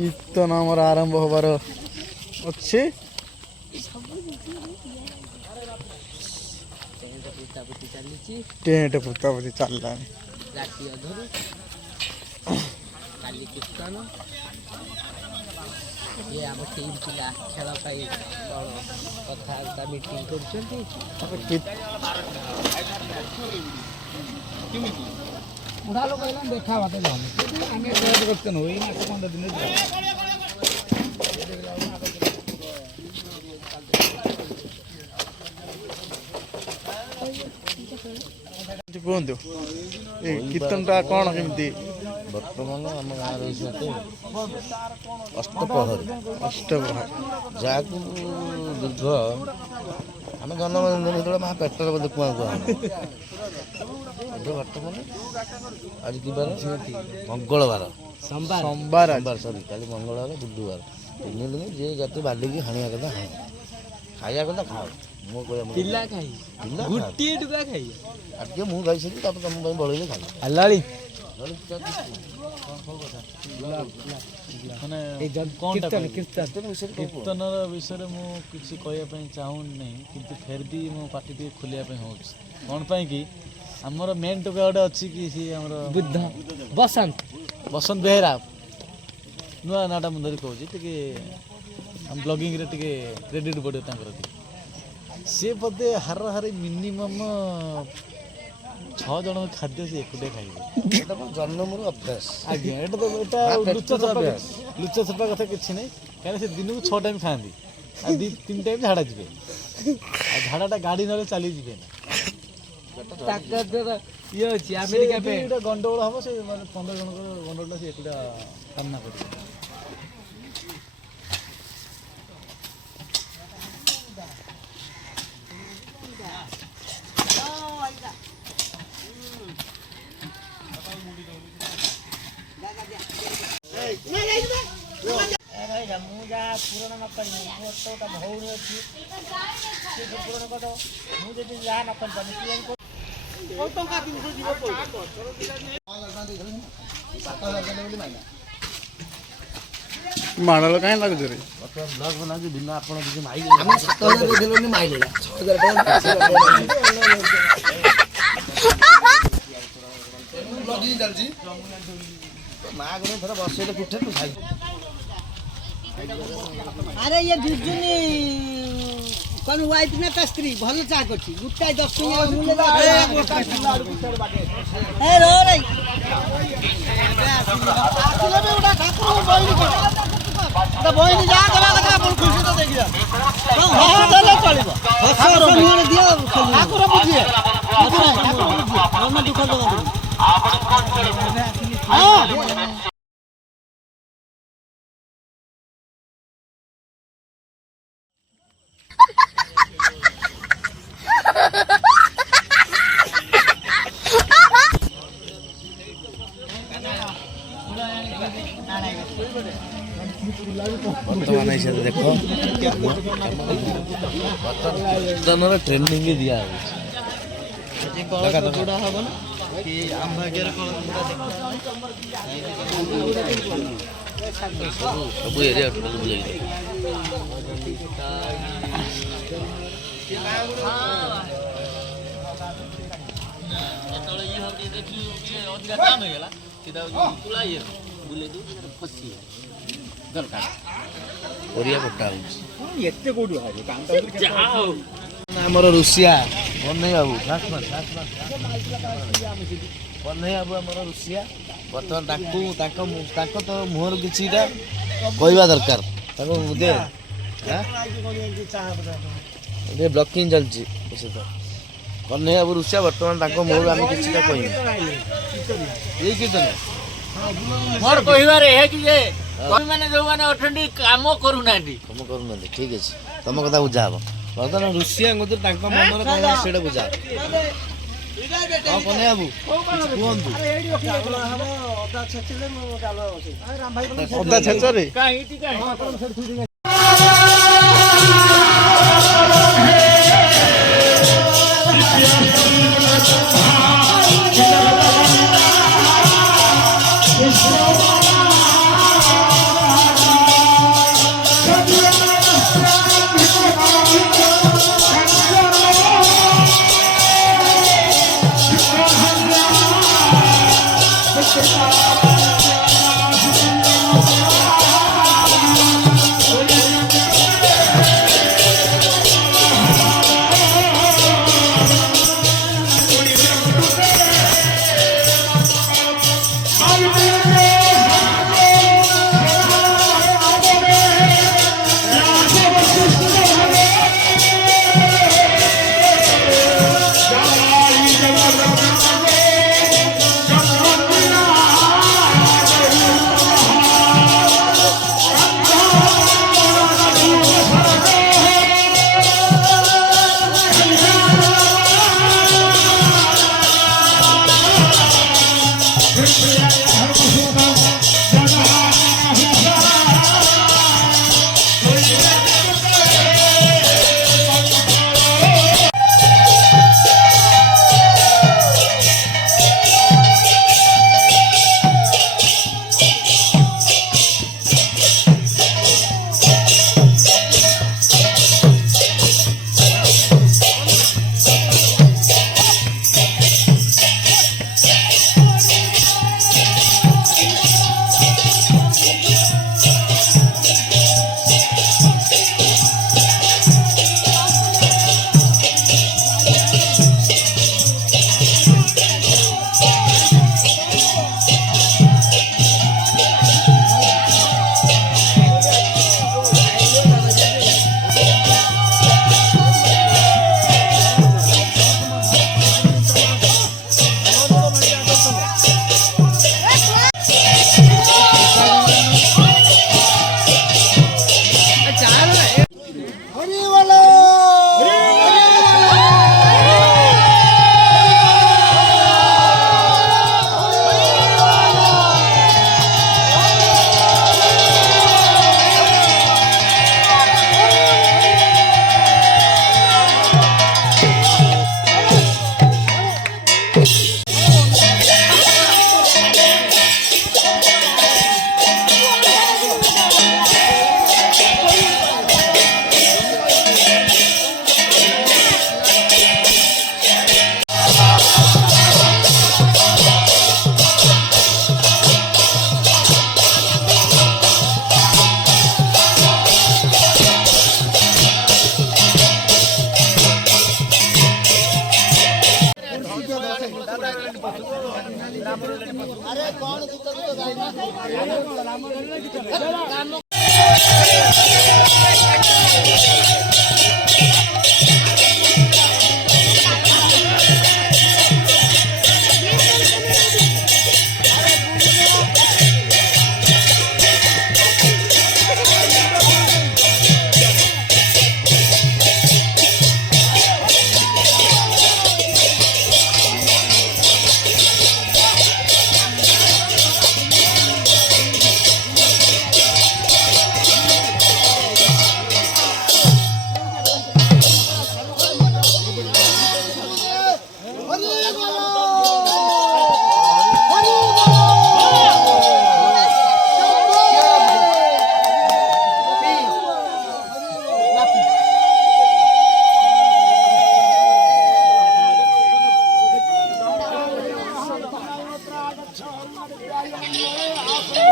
କୀର୍ତ୍ତନ ଆମର ଆରମ୍ଭ ହବାର ଅଛି। ଟେଣ୍ଟ ପୋତାପୋତି ଚାଲିଲାଣି। କାଲି କୀର୍ତ୍ତନ ଇଏ ଆମ ଟିମ୍ ପିଲା ଖେଳ ପାଇଁ କ'ଣ କଥାବାର୍ତ୍ତା ମିଟିଂ କରୁଛନ୍ତି। ବୁଢ଼ା ଲୋକ ହେଲାଣି ଦେଖା ବାଟେ ଯାଉନି ଆମେ କୀର୍ତ୍ତନ ହୁଏ 15 ଦିନ କୁହନ୍ତୁ ଏ କୀର୍ତ୍ତନଟା କ'ଣ କେମିତି? ବର୍ତ୍ତମାନ ଆମ ଗାଁରେ ହିସାବରେ ଅଷ୍ଟପ୍ରହରୀ ଯାହାକୁ ଦୀର୍ଘ ଆମେ ଜନ୍ମଦିନ ଯେତେବେଳେ ମା ପେଟରେ ବୋଧେ କୁଆଁ କୁଆଁ ଏବେ ବର୍ତ୍ତମାନ ଆଜି କି ବାର ମଙ୍ଗଳବାର ସୋମବାର ସରି କାଲି ମଙ୍ଗଳବାର ବୁଧବାର 3 ଦିନ ଯିଏ ଜାତି ବାଲିକି ହାଣିବା କଥା ହାଣ ଖାଇବା କଥା ଖାଅ। ମୁଁ କହିବା ଆଗେ ମୁଁ ଖାଇସାରି ତାପରେ ତମ ପାଇଁ ବଳେଇଲେ ଖାଇ କୀର୍ତ୍ତନର ବିଷୟରେ ମୁଁ କିଛି କହିବା ପାଇଁ ଚାହୁଁନି, କିନ୍ତୁ ଫେର ବି ମୋ ପାଟି ଟିକେ ଖୋଲିବା ପାଇଁ ହେଉଛି। କ'ଣ ପାଇଁ କି ଆମର ମେନ୍ ଟୋକା ଗୋଟେ ଅଛି କି ସିଏ ଆମର ବୁଦ୍ଧ ବସନ୍ତ ବେହେରା ନୂଆ ନାଁଟା ମୁଁ ଧରି କହୁଛି ଟିକେ ବ୍ଲଗିଂରେ ଟିକେ କ୍ରେଡିଟ୍ ପଡ଼ିବ ତାଙ୍କର ଟିକେ। ସିଏ ବୋଧେ ହାରାହାରି ମିନିମମ୍ 6 ଜଣଙ୍କ ଖାଦ୍ୟ ସେ ଏକୁଟିଆ ଖାଇବେ। ଏଇଟା ମୋ ଜନ୍ମରୁ ଅଭ୍ୟାସ। ଆଜ୍ଞା ଏଇଟା ଲୁଚ ଛପା କଥା କିଛି ନାହିଁ, କାହିଁକିନା ସେ ଦିନକୁ 6 ଟାଇମ୍ ଖାଆନ୍ତି ଆଉ 2-3 ଟାଇମ୍ ଝାଡ଼ା ଯିବେ ଆଉ ଝାଡ଼ାଟା ଗାଡ଼ି ନହେଲେ ଚାଲିଯିବେ ନା। ଇଏ ଅଛି ଆମେରିକା ଏଇଟା ଗଣ୍ଡଗୋଳ ହେବ ସେ ମାନେ 15 ଜଣଙ୍କର ଗଣ୍ଡଗୋଳଟା ସେ ଏକୁଟିଆ ସାମ୍ନା କରିବେ। ମୁଁ ଯାହା ପୂରଣ ନ କରିବି ମୋର ତ ଗୋଟେ ଭଉଣୀ ଅଛି ସେ ପୂରଣ କରିଦେବ। ମୁଁ ଯଦି ଯାହା ନ କରିପାରିବି ମାଡ଼ଳ କାହିଁ ଲାଗୁଛି ରେ? ବ୍ଲଗ୍ ବନାଉଛି ବିନା ଆପଣ କିଛି ମାଇଲେ ଚାଲିଛି ମା ଘରେ ଥରେ ବସେଇଲେ ପିଠା ତୁ ଖାଇ। আরে ইয়ে দুজনে কোন ওয়াইফ না তা স্ত্রী ভালো চা করছি গুটাই 10 টাকা মূল্য দাও এ রো রে আসলে ওটা ঠাকুর বইনি এটা বইনি যা দেবা কথা আপন খুশি তো দেখিয়া হ্যাঁ দেলে চলিব ঠাকুর মনে দিও ঠাকুর বুঝিয়ে ঠাকুর বুঝিয়ে মন দুঃখ দেবা আপন কোন করে হ্যাঁ ବର୍ତ୍ତମାନ ହିସାବରେ ଦେଖ କୀର୍ତ୍ତନର ଟ୍ରେନିଂ ଦିଆହେଉଛି। ସବୁ ଏରିଆ ଟୋଟାଲ ବୁଲେଇ ପରିବା କଟା ହଉଛି ଆମର ରୁଷିଆ ବନେଇ ବାବୁ ବନେଇ ବାବୁ ଆମର ରୁଷିଆ। ବର୍ତ୍ତମାନ ତାଙ୍କ ତ ମୁହଁରୁ କିଛିଟା କହିବା ଦରକାର ତାଙ୍କୁ ବ୍ଲକିଂ ଚାଲିଛି କହ୍ନେଇ ବାବୁ ରୁଷିଆ। ବର୍ତ୍ତମାନ ତାଙ୍କ ମୁହଁରୁ ଆମେ କିଛିଟା କହିବୁ ଏଇ କୀର୍ତ୍ତନ ମୋର କହିବାରେ ଏହା କି ଯେ ମାନେ ଯୋଉମାନେ ଅଛନ୍ତି କାମ କରୁନାହାନ୍ତି ଠିକ ଅଛି ତମ କଥା ବୁଝା ହବ। ବର୍ତ୍ତମାନ ରୁଷିଆ କତିରେ ତାଙ୍କ ମନରେ କଣ ସେଇଟା ବୁଝା ହବ। କହ୍ନେଇ ବାବୁ କୁହନ୍ତୁ ଅଦା ଛେଚରେ Hãy subscribe cho kênh Ghiền Mì Gõ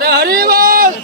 để không bỏ lỡ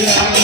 Yeah.